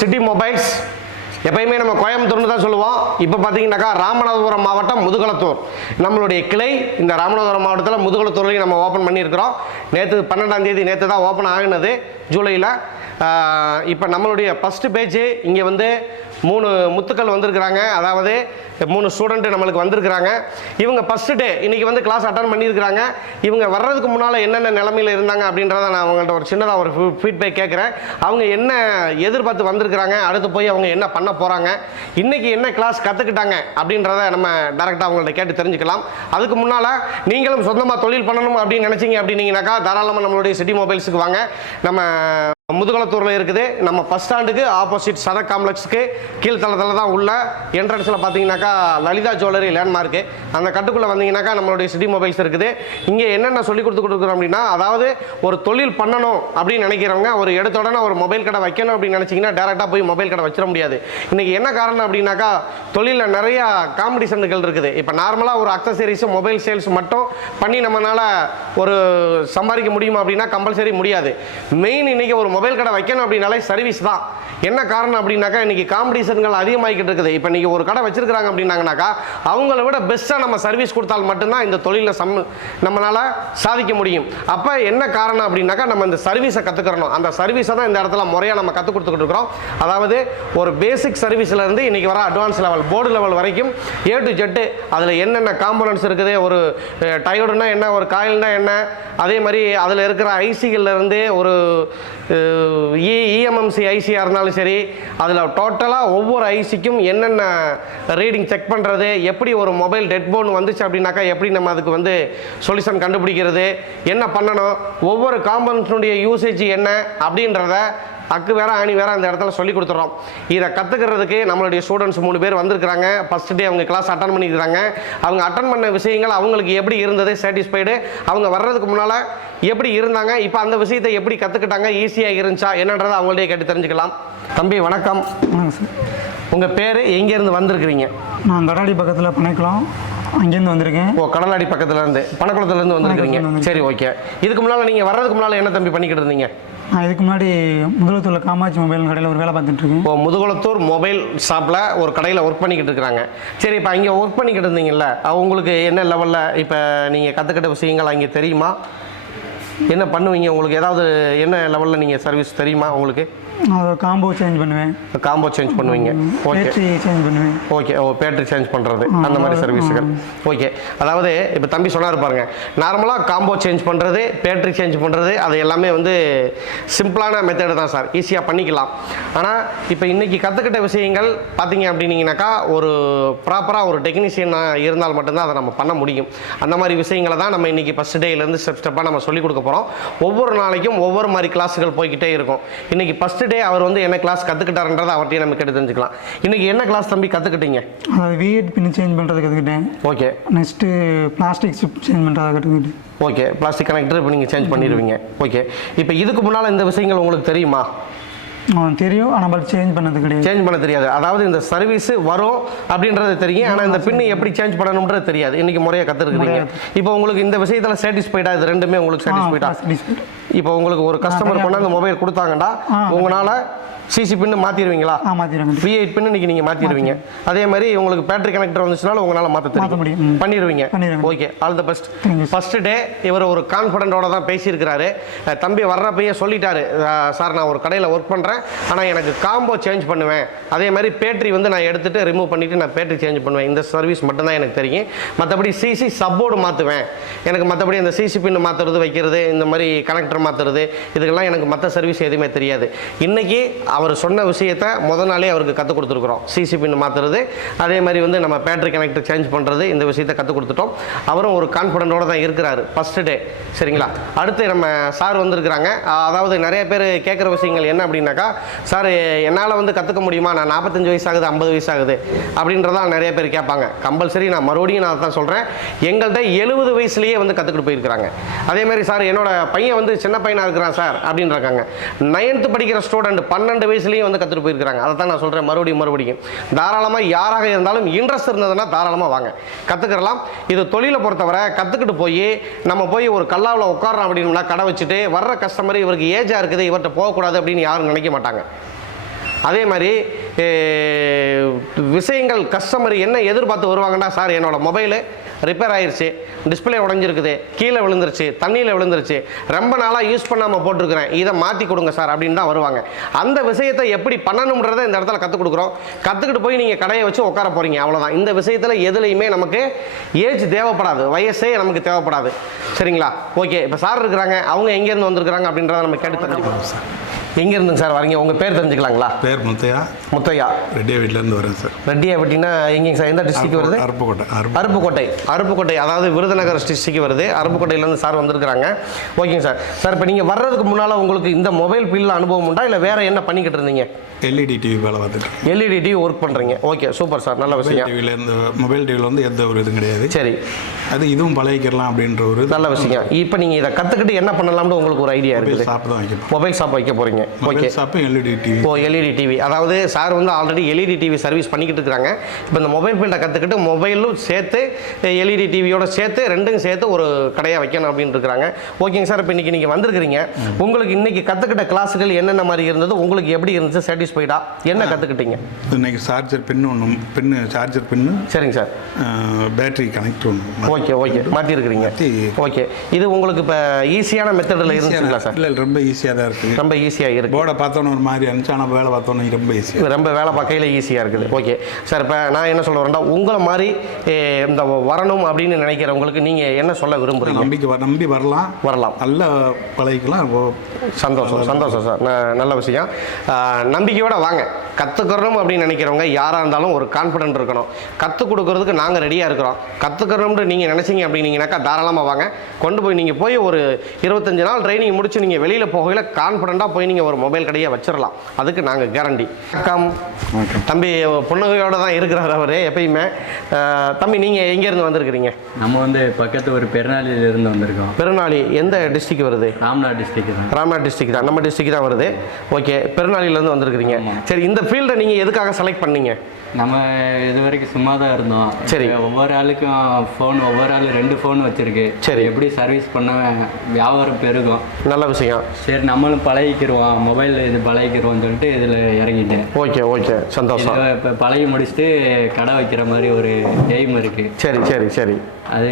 City mobiles. எப்பயுமே நம்ம கோயம்புத்தூர்னு தான் சொல்லுவோம். இப்போ பார்த்தீங்கன்னாக்கா ராமநாதபுரம் மாவட்டம் முதுகுளத்தூர் நம்மளுடைய கிளை. இந்த ராமநாதபுரம் மாவட்டத்தில் முதுகுளத்தூர்லையும் நம்ம ஓப்பன் பண்ணியிருக்கிறோம். நேற்று 12ஆம் தேதி நேற்று தான் ஓப்பன் ஆகினது ஜூலையில். இப்போ நம்மளுடைய ஃபஸ்ட்டு பேஜ் இங்கே வந்து 3 முத்துக்கள் வந்திருக்கிறாங்க. அதாவது 3 ஸ்டூடெண்ட்டு நம்மளுக்கு வந்திருக்கிறாங்க. இவங்க ஃபஸ்ட்டு டே இன்றைக்கி வந்து கிளாஸ் அட்டன் பண்ணியிருக்கிறாங்க. இவங்க வர்றதுக்கு முன்னால் என்னென்ன நிலமையில் இருந்தாங்க அப்படின்றத நான் அவங்கள்ட்ட ஒரு சின்னதாக ஒரு ஃபீட்பேக் கேட்குறேன். அவங்க என்ன எதிர்பார்த்து வந்திருக்கிறாங்க, அடுத்து போய் அவங்க என்ன பண்ண போகிறாங்க, இன்றைக்கி என்ன கிளாஸ் கற்றுக்கிட்டாங்க அப்படின்றத நம்ம டேரெக்டாக அவங்கள்ட்ட கேட்டு தெரிஞ்சுக்கலாம். அதுக்கு முன்னால் நீங்களும் சொந்தமாக தொழில் பண்ணணும் அப்படின்னு நினச்சிங்க அப்படின்னீங்கன்னாக்கா தாராளமாக நம்மளுடைய சிட்டி மொபைல்ஸுக்கு வாங்க. நம்ம முதுகுளத்தூரில் இருக்குது. நம்ம பஸ் ஸ்டாண்டுக்கு ஆப்போசிட் சதக் காம்ப்ளெக்ஸுக்கு கீழ்த்தளத்தில் தான் உள்ள என்ட்ரன்ஸில் பார்த்தீங்கன்னாக்கா லலிதா ஜுவல்லரி லேண்ட்மார்க்கு. அந்த கட்டுக்குள்ளே வந்தீங்கன்னாக்கா நம்மளுடைய சிட்டி மொபைல்ஸ் இருக்குது. இங்கே என்னென்ன சொல்லி கொடுக்குறோம் அப்படின்னா, அதாவது ஒரு தொழில் பண்ணணும் அப்படின்னு நினைக்கிறவங்க ஒரு எடுத்த உடனே ஒரு மொபைல் கடை வைக்கணும் அப்படின்னு நினச்சிங்கன்னா டேரெக்டாக போய் மொபைல் கடை வச்சிட முடியாது. இன்றைக்கி என்ன காரணம் அப்படின்னாக்கா தொழிலில் நிறையா காம்படிஷன்கள் இருக்குது. இப்போ நார்மலாக ஒரு அக்சசரிஸும் மொபைல் சேல்ஸ் மட்டும் பண்ணி நம்மளால் ஒரு சம்பாதிக்க முடியுமா அப்படின்னா கம்பல்சரி முடியாது. மெயின் இன்றைக்கி ஒரு மொபைல் கடை வைக்கணும் அப்படின்னாலே சர்வீஸ் தான். என்ன காரணம் அப்படின்னாக்கா இன்றைக்கி காம்படிஷன்கள் அதிகமாகிக்கிட்டு இருக்குது. இப்போ இன்றைக்கி ஒரு கடை வச்சிருக்கிறாங்க அப்படின்னாங்கனாக்கா அவங்கள விட பெஸ்ட்டாக நம்ம சர்வீஸ் கொடுத்தால் மட்டும்தான் இந்த தொழிலில் நம்மளால் சாதிக்க முடியும். அப்போ என்ன காரணம் அப்படின்னாக்கா நம்ம இந்த சர்வீஸை கற்றுக்கிறணும். அந்த சர்வீஸை தான் இந்த இடத்துல முறையாக நம்ம கற்றுக் கொடுத்துக்கிட்டு இருக்கிறோம். அதாவது ஒரு பேசிக் சர்வீஸ்லேருந்து இன்றைக்கி வர அட்வான்ஸ் லெவல் போர்டு லெவல் வரைக்கும் A to Z அதில் என்னென்ன காம்போனன்ட்ஸ் இருக்குது, ஒரு டயோடுனா என்ன, ஒரு காயில்னா என்ன, அதே மாதிரி அதில் இருக்கிற ஐசிகள்லேருந்து ஒரு இஎம்எம்சி ஐசியாக இருந்தாலும் சரி, அதில் டோட்டலாக ஒவ்வொரு ஐசிக்கும் என்னென்ன ரீடிங் செக் பண்ணுறது, எப்படி ஒரு மொபைல் டெட் போன் வந்துச்சு அப்படின்னாக்கா எப்படி நம்ம அதுக்கு வந்து சொல்யூஷன் கண்டுபிடிக்கிறது, என்ன பண்ணணும், ஒவ்வொரு காம்பனன்ட்ஸுடைய யூசேஜ் என்ன அப்படின்றத அக்கு வேற ஆணி வேற அந்த இடத்துல சொல்லி கொடுத்துறோம். இதை கற்றுக்கிறதுக்கு நம்மளுடைய ஸ்டூடெண்ட்ஸ் 3 பேர் வந்திருக்கிறாங்க. ஃபஸ்ட் டே அவங்க கிளாஸ் அட்டன் பண்ணிக்கிறாங்க. அவங்க அட்டன் பண்ண விஷயங்கள் அவங்களுக்கு எப்படி இருந்தது, சாட்டிஸ்ஃபைடு, அவங்க வர்றதுக்கு முன்னால் எப்படி இருந்தாங்க, இப்போ அந்த விஷயத்தை எப்படி கற்றுக்கிட்டாங்க, ஈஸியாக இருந்துச்சா என்னன்றதை அவங்கள்டே கேட்டு தெரிஞ்சுக்கலாம். தம்பி வணக்கம். உங்கள் பேர் எங்கேருந்து வந்திருக்கிறீங்க? நான் கடலாடி பக்கத்தில் பனைக்குளம் அங்கேருந்து வந்திருக்கேன். ஓ, கடலாடி பக்கத்துலேருந்து பனக்குளத்துலேருந்து வந்திருக்கிறீங்க. சரி, ஓகே. இதுக்கு முன்னால் நீங்கள் வர்றதுக்கு முன்னால் என்ன தம்பி பண்ணிக்கிட்டு இருந்தீங்க? நான் இதுக்கு முன்னாடி முதுகுளத்தூரில் காமாட்சி மொபைல் கடையில் ஒரு வேலை பார்த்துட்டு இருக்கேன். இப்போ முதுகுளத்தூர் மொபைல் ஷாப்பில் ஒரு கடையில் ஒர்க் பண்ணிக்கிட்டு இருக்கிறாங்க. சரி, இப்போ அங்கே ஒர்க் பண்ணிக்கிட்டு இருந்தீங்கல்ல, உங்களுக்கு என்ன லெவலில் இப்போ நீங்கள் கற்றுக்கிட்ட விஷயங்கள் அங்கே தெரியுமா? என்ன பண்ணுவீங்க? உங்களுக்கு ஏதாவது என்ன லெவலில் நீங்கள் சர்வீஸ் தெரியுமா உங்களுக்கு? காம்போ சேஞ்ச் பண்ணுவேன். காம்போ சேஞ்ச் பண்ணுவீங்க. ஓகே, சேஞ்ச் பண்ணுவேன். ஓகே. ஓ, பேட்டரி சேஞ்ச் பண்ணுறது அந்த மாதிரி சர்வீஸுகள். ஓகே. அதாவது இப்போ தம்பி சொன்னார் பாருங்க, நார்மலாக காம்போ சேஞ்ச் பண்ணுறது, பேட்டரி சேஞ்ச் பண்ணுறது, அது எல்லாமே வந்து சிம்பிளான மெத்தடு தான் சார், ஈஸியாக பண்ணிக்கலாம். ஆனால் இப்போ இன்றைக்கி கற்றுக்கிட்ட விஷயங்கள் பார்த்தீங்க அப்படின்னீங்கன்னாக்கா ஒரு ப்ராப்பராக ஒரு டெக்னீஷியன் இருந்தால் மட்டும்தான் அதை நம்ம பண்ண முடியும். அந்த மாதிரி விஷயங்களை தான் நம்ம இன்றைக்கி ஃபஸ்ட் டேலேருந்து ஸ்டெப்பாக நம்ம சொல்லிக் கொடுக்க போகிறோம். ஒவ்வொரு நாளைக்கும் ஒவ்வொரு மாதிரி கிளாஸுகள் போய்கிட்டே இருக்கும். இன்றைக்கி ஃபஸ்ட்டு டே அவர் வந்து என்ன கிளாஸ் கற்றுக்கிட்டாருன்றதை அவர்கிட்டயே நம்ம கேட்டு தெரிஞ்சுக்கலாம். இன்றைக்கி என்ன கிளாஸ் தம்பி கற்றுக்கிட்டீங்க? அதாவது V8 பின் சேஞ்ச் பண்ணுறது கற்றுக்கிட்டேன். Okay. Next plastic chip change பண்ணுறதை கற்றுக்கிட்டேன். ஓகே. பிளாஸ்டிக் கனெக்டர் இப்போ நீங்கள் சேஞ்ச் பண்ணிடுவீங்க. ஓகே. இப்போ இதுக்கு முன்னால் இந்த விஷயங்கள் உங்களுக்கு தெரியுமா? தெரியும், ஆனால் பட் சேஞ்ச் பண்ணது கிடையாது. சேஞ்ச் பண்ண தெரியாது. அதாவது இந்த சர்வீஸ் வரும் அப்படின்றது தெரியும், ஆனால் இந்த பின்னு எப்படி சேஞ்ச் பண்ணணும்ன்றது தெரியாது. இன்றைக்கி முறையாக கற்றுருக்குறீங்க. இப்போ உங்களுக்கு இந்த விஷயத்தில் சாட்டிஸ்ஃபைடா? இது ரெண்டுமே உங்களுக்கு சாட்டிஸ்ஃபைடா? இப்போ உங்களுக்கு ஒரு கஸ்டமர் கொண்டாந்து மொபைல் கொடுத்தாங்கடா, உங்களால் சிசி பின்னு மாற்றிடுவீங்களா? மாற்றிடுவேன். V8 பின்னு இன்றைக்கி நீங்கள் மாற்றிடுவீங்க. அதே மாதிரி உங்களுக்கு பேட்டரி கனெக்டர் வந்துச்சுனாலும் உங்களால் மாற்ற முடியும், பண்ணிடுவீங்க. Okay, all the best. First day இவர் ஒரு கான்ஃபிடென்ட்டோட தான் பேசியிருக்கிறாரு. தம்பி வர்றப்பயே சொல்லிட்டாரு, சார் நான் ஒரு கடையில் ஒர்க் பண்ணுறேன், ஆனால் எனக்கு காம்போ சேஞ்ச் பண்ணுவேன், அதே மாதிரி பேட்டரி வந்து நான் எடுத்துகிட்டு ரிமூவ் பண்ணிவிட்டு நான் பேட்டரி சேஞ்ச் பண்ணுவேன், இந்த சர்வீஸ் மட்டும்தான் எனக்கு தெரியும். மற்றபடி சிசி சப்போர்டு மாற்றுவேன், எனக்கு மற்றபடி இந்த சிசி பின்னு மாற்றுறது, வைக்கிறது, இந்த மாதிரி கனெக்டர் மாற்றுறது, இதுக்கெல்லாம் எனக்கு மற்ற சர்வீஸ் எதுவுமே தெரியாது. இன்றைக்கி அவர் சொன்ன விஷயத்தை முதல் நாளே அவருக்கு கற்றுக் கொடுத்துருக்குறோம். சிசி பின் மாற்றுறது, அதே மாதிரி வந்து நம்ம பேட்டரி கனெக்டர் சேஞ்ச் பண்ணுறது, இந்த விஷயத்தை கற்றுக் கொடுத்துட்டோம். அவரும் ஒரு கான்ஃபிடென்ட்டோடு தான் இருக்கிறாரு ஃபஸ்ட்டு டே. சரிங்களா? அடுத்து நம்ம சார் வந்திருக்கிறாங்க. அதாவது நிறைய பேர் கேட்குற விஷயங்கள் என்ன அப்படின்னாக்கா, சார் என்னால் வந்து கற்றுக்க முடியுமா, நான் 45 வயசு ஆகுது, 50 வயசு ஆகுது அப்படின்றதான் நிறைய பேர் கேட்பாங்க. கம்பல்சரி நான் மறுபடியும் நான் தான் சொல்கிறேன், எங்கள்கிட்ட 70 வயசுலேயே வந்து கற்றுக்கிட்டு போயிருக்கிறாங்க. அதே மாதிரி சார் என்னோட பையன் வந்து சின்ன பையனாக இருக்கிறான் சார் அப்படின்றாங்க. 9th படிக்கிற ஸ்டூடெண்ட் 12 வயசுலேயும் வந்து கற்றுட்டு போயிருக்கிறாங்க. அதை தான் நான் சொல்கிறேன் மறுபடியும். தாராளமாக யாராக இருந்தாலும் இன்ட்ரெஸ்ட் இருந்ததுன்னா தாராளமாக வாங்க, கற்றுக்கலாம். இது தொழிலை பொறுத்தவரை கற்றுக்கிட்டு போய் நம்ம போய் ஒரு கல்லாவில் உட்காரோம் அப்படின்னா கடை வச்சுட்டு வர்ற கஸ்டமர் இவருக்கு ஏஜாக இருக்குது, இவர்கிட்ட போகக்கூடாது அப்படின்னு யாரும் நினைக்க மாட்டாங்க. அதே மாதிரி விஷயங்கள் கஸ்டமர் என்ன எதிர்பார்த்து வருவாங்கன்னா, சார் என்னோட மொபைலு ரிப்பேர் ஆயிடுச்சு, டிஸ்பிளே உடஞ்சிருக்குது, கீழே விழுந்துருச்சு, தண்ணியில் விழுந்துருச்சு, ரொம்ப நாளாக யூஸ் பண்ணாமல் போட்டிருக்கிறேன், இதை மாற்றி கொடுங்க சார் அப்படின்னு தான் வருவாங்க. அந்த விஷயத்தை எப்படி பண்ணணுன்றதை இந்த இடத்துல கற்றுக் கொடுக்குறோம். கற்றுக்கிட்டு போய் நீங்கள் கடையை வச்சு உட்கார போகிறீங்க, அவ்வளோதான். இந்த விஷயத்தில் எதுலையுமே நமக்கு ஏஜ் தேவைப்படாது, வயசே நமக்கு தேவைப்படாது. சரிங்களா? ஓகே, இப்போ சார் இருக்கிறாங்க, அவங்க எங்கேருந்து வந்திருக்கிறாங்க அப்படின்றத நம்ம கேட்டு தெரிஞ்சுக்கலாம். எங்கேருந்துங்க சார் வரீங்க? உங்கள் பேர் தெரிஞ்சுக்கலாங்களா? பேர் முத்தையா. முத்தையா. ரெட்டியா வீட்டிலேருந்து வரேன் சார். ரெட்டியா வீட்டினா எங்கேங்க சார்? எந்த டிஸ்ட்ரிக்ட் வருது? அருப்புக்கோட்டை. அருப்புக்கோட்டை, அதாவது விருதுநகர் டிஸ்ட்ரிக்ட் வருது. அருப்புக்கோட்டையிலேருந்து சார் வந்திருக்கிறாங்க. ஓகேங்க சார். சார் இப்போ நீங்கள் வர்றதுக்கு முன்னால் உங்களுக்கு இந்த மொபைல் ஃபீல்டில் அனுபவம் உண்டா, இல்லை வேறு என்ன பண்ணிக்கிட்டு இருந்தீங்க? எல்இடி டிவி வேலை பார்த்துட்டு. எல்இடி டிவி ஒர்க் பண்ணுறீங்க. ஓகே, சூப்பர் சார், நல்ல விஷயம். மொபைல் டிவியில் வந்து எந்த ஒரு இதுவும் கிடையாது. சரி, அது இதுவும் பழகிக்கலாம் அப்படின்ற ஒரு நல்ல விஷயம். இப்போ நீங்கள் இதை கற்றுக்கிட்டு என்ன பண்ணலாம்னு உங்களுக்கு ஒரு ஐடியா இருக்குது? ஷாப் தான் வைக்கணும். மொபைல் ஷாப் வைக்க போகிறீங்க. Okay, shop LED TV. Oh, LED TV. அதாவது சார் வந்து ஆல்ரெடி எல்இடி டிவி சர்வீஸ் பண்ணிக்கிட்டு இருக்கிறாங்க. இப்போ இந்த மொபைல் ஃபீல்டை கற்றுக்கிட்டு மொபைலும் சேர்த்து எல்இடி டிவியோட சேர்த்து ரெண்டும் சேர்த்து ஒரு கடையாக வைக்கணும் அப்படின்னு இருக்கிறாங்க. ஓகேங்க சார். இப்போ இன்றைக்கி நீங்கள் வந்திருக்கிறீங்க, உங்களுக்கு இன்றைக்கி கற்றுக்கிட்ட கிளாஸுகள் என்னென்ன மாதிரி இருந்தது, உங்களுக்கு எப்படி இருந்துச்சு, சாட்டிஸ்ஃபைடா, என்ன கற்றுக்கிட்டீங்க? இன்னைக்கு சார்ஜர் சார்ஜர் பின்னு. சரிங்க சார். பேட்டரி கனெக்ட் ஒன்று. ஓகே மாற்றிருக்கிறீங்க. ஓகே, இது உங்களுக்கு இப்போ ஈஸியான மெத்தடில் இருந்துச்சுங்களா சார்? இல்லை, ரொம்ப ஈஸியாக தான் இருக்குது. ரொம்ப ஈஸியாக இருக்குது. போர்டை பார்த்தோன்னு ஒரு மாதிரி இருந்துச்சு, ஆனால் வேலை பார்த்தோன்னு ரொம்ப ஈஸியாக, ரொம்ப வேலை பார்க்கையில் ஈஸியாக இருக்குது. Okay sir. இப்போ நான் என்ன சொல்ல வரேன்டா, உங்களை மாதிரி இந்த வரணும் அப்படின்னு நினைக்கிறவங்களுக்கு நீங்கள் என்ன சொல்ல விரும்புகிறீங்க? நம்பி வரலாம், நல்ல பழகிக்கலாம். சந்தோஷம் சார், நல்ல விஷயம். நம்பிக்கையோட வாங்க. கற்றுக்கிறோம் அப்படின்னு நினைக்கிறவங்க யாராக இருந்தாலும் ஒரு கான்ஃபிடென்ட் இருக்கணும். கற்றுக் கொடுக்கறதுக்கு நாங்கள் ரெடியாக இருக்கிறோம். கற்றுக்கிறோம்னு நீங்கள் நினச்சிங்க அப்படின்னீங்கன்னாக்கா தாராளமாக வாங்க. கொண்டு போய் நீங்கள் போய் ஒரு 25 நாள் ட்ரைனிங் முடிச்சு நீங்கள் வெளியில் போகையில் கான்ஃபிடென்ட்டாக போய் நீங்கள் ஒரு மொபைல் கடையை வச்சிடலாம். அதுக்கு நாங்கள் கேரண்டி. வணக்கம் தம்பி, புன்னகையோடு தான் இருக்கிறார் அவர் எப்பயுமே. தம்பி, நீங்கள் எங்கேருந்து வந்திருக்கிறீங்க? நம்ம வந்து பக்கத்து ஒரு பெருநாளிலிருந்து வந்திருக்கோம். பெருநாளி எந்த டிஸ்ட்ரிக்ட் வருது? ராம்நாத் டிஸ்ட்ரிக்ட் தான். ராம்நாத் டிஸ்ட்ரிக்ட் தான், நம்ம டிஸ்ட்ரிக்ட் தான் வருது. ஓகே, பெருநாளிலேருந்து வந்திருக்கிறீங்க. சரி, இந்த ஃபீல்டை நீங்கள் எதுக்காக செலக்ட் பண்ணீங்க? நம்ம இது வரைக்கும் சும்மா தான் இருந்தோம். சரி. ஒவ்வொரு ஆளுக்கும் ஃபோன், ஒவ்வொரு ஆள் 2 ஃபோன் வச்சிருக்கு. சரி. எப்படி சர்வீஸ் பண்ண வியாபாரம் பெருகும். நல்ல விஷயம். சரி, நம்மளும் பழகிக்கிடுவோம், மொபைல் இது பழகிக்கிறோம்னு சொல்லிட்டு இதில் இறங்கிட்டேன். ஓகே சந்தோஷம். இப்போ பழகி முடிச்சுட்டு கடை வைக்கிற மாதிரி ஒரு எய்ம் இருக்குது. சரி. அது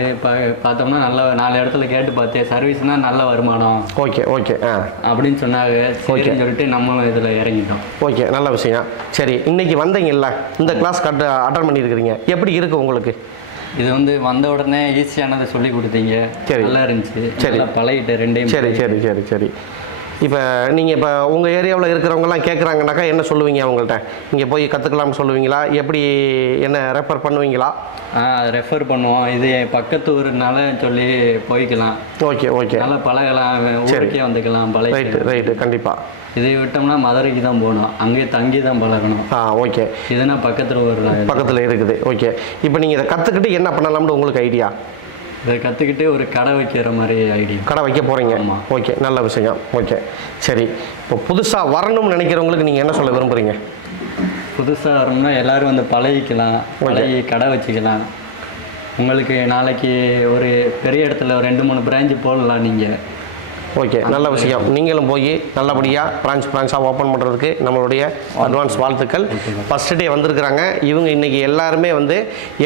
பார்த்தோம்னா நல்ல 4 இடத்துல கேட்டு பார்த்தேன், சர்வீஸ்னால் நல்ல வருமானம். ஓகே அப்படின்னு சொன்னாங்க. சரின்னு சொல்லிட்டு நம்மளும் இதில் இறங்கிட்டோம். ஓகே, நல்ல விஷயம். சரி, இன்னைக்கு வந்தீங்கல்ல, இந்த கிளாஸ் அட்டன் பண்ணியிருக்கிறீங்க, எப்படி இருக்குது உங்களுக்கு? இது வந்து வந்த உடனே ஈஸியானதை சொல்லி கொடுத்தீங்க. சரி, நல்லா இருந்துச்சு. சரி, பழகிட்டு ரெண்டையும். சரி. இப்போ நீங்கள் இப்போ உங்கள் ஏரியாவில் இருக்கிறவங்கலாம் கேட்குறாங்கனாக்கா என்ன சொல்லுவீங்க அவங்கள்ட்ட? நீங்கள் போய் கற்றுக்கலாம்னு சொல்லுவீங்களா, எப்படி என்ன ரெஃபர் பண்ணுவீங்களா? ரெஃபர் பண்ணுவோம். இது பக்கத்து ஊருனால சொல்லி போய்க்கலாம். ஓகே நல்லா பழகலாம், ஊருக்கே வந்துக்கலாம். ரைட்டு கண்டிப்பாக. இதை விட்டோம்னா மதுரைக்கு தான் போகணும், அங்கேயே தங்கி தான் பழகணும். ஓகே. இதுனா பக்கத்தில் இருக்குது. ஓகே, இப்போ நீங்கள் இதை கற்றுக்கிட்டு என்ன பண்ணலாம்னு உங்களுக்கு ஐடியா? இதை கற்றுக்கிட்டு ஒரு கடை வைக்கிற மாதிரி ஐடியா. கடை வைக்க போகிறீங்க? ஓகே, நல்ல விஷயம். ஓகே, சரி. இப்போ புதுசாக வரணும்னு நினைக்கிறவங்களுக்கு நீங்கள் என்ன சொல்ல விரும்புகிறீங்க? புதுசாக வரணும்னா எல்லோரும் வந்து பழகிக்கலாம், பழகி கடை வச்சுக்கலாம். உங்களுக்கு நாளைக்கு ஒரு பெரிய இடத்துல 2-3 பிரான்ச்சு போடலாம் நீங்கள். ஓகே, நல்ல விஷயம். நீங்களும் போய் நல்லபடியாக பிரான்ச்சாக ஓப்பன் பண்ணுறதுக்கு நம்மளுடைய அட்வான்ஸ் வாழ்த்துக்கள். ஃபஸ்ட் டே வந்திருக்கிறாங்க இவங்க. இன்றைக்கி எல்லாருமே வந்து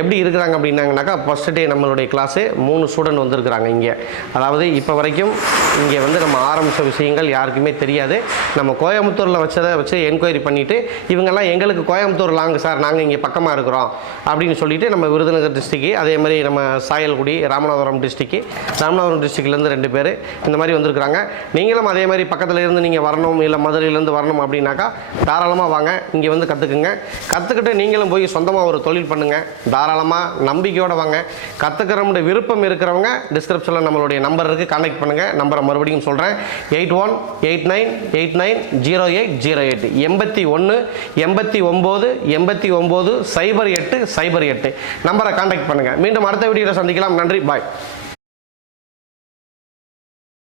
எப்படி இருக்கிறாங்க அப்படின்னாங்கனாக்கா, ஃபஸ்ட் டே நம்மளுடைய கிளாஸு 3 ஸ்டூடெண்ட் வந்திருக்கிறாங்க இங்கே. அதாவது இப்போ வரைக்கும் இங்கே வந்து நம்ம ஆரம்பித்த விஷயங்கள் யாருக்குமே தெரியாது. நம்ம கோயம்புத்தூரில் வச்சு என்கொயரி பண்ணிவிட்டு இவங்கெல்லாம் எங்களுக்கு கோயம்புத்தூர் லாங்கு சார், நாங்கள் இங்கே பக்கமாக இருக்கிறோம் அப்படின்னு சொல்லிவிட்டு நம்ம விருதுநகர் டிஸ்ட்ரிக்ட், அதே மாதிரி நம்ம சாயல்குடி, ராமநாதபுரம் டிஸ்ட்ரிக்ட்லேருந்து 2 பேர் இந்த மாதிரி வந்திருக்கிறாங்க. நீங்களும் அதே மாதிரி பக்கத்தில் இருந்து நீங்கள் வரணும், இல்லை மதுரையிலேருந்து வரணும் அப்படின்னாக்கா தாராளமாக வாங்க, இங்கே வந்து கற்றுக்குங்க. கற்றுக்கிட்டு நீங்களும் போய் சொந்தமாக ஒரு தொழில் பண்ணுங்கள். தாராளமாக நம்பிக்கையோடு வாங்க. கற்றுக்கிறோம்னு விருப்பம் இருக்கிறவங்க டிஸ்கிரிப்ஷனில் நம்மளுடைய நம்பர் இருக்குது, கான்டாக்ட் பண்ணுங்கள். நம்பரை மறுபடியும் சொல்கிறேன், 8189890808 8189890808 நம்பரை கான்டாக்ட் பண்ணுங்கள். மீண்டும் அடுத்த வீடியோவில் சந்திக்கலாம். நன்றி, பாய்.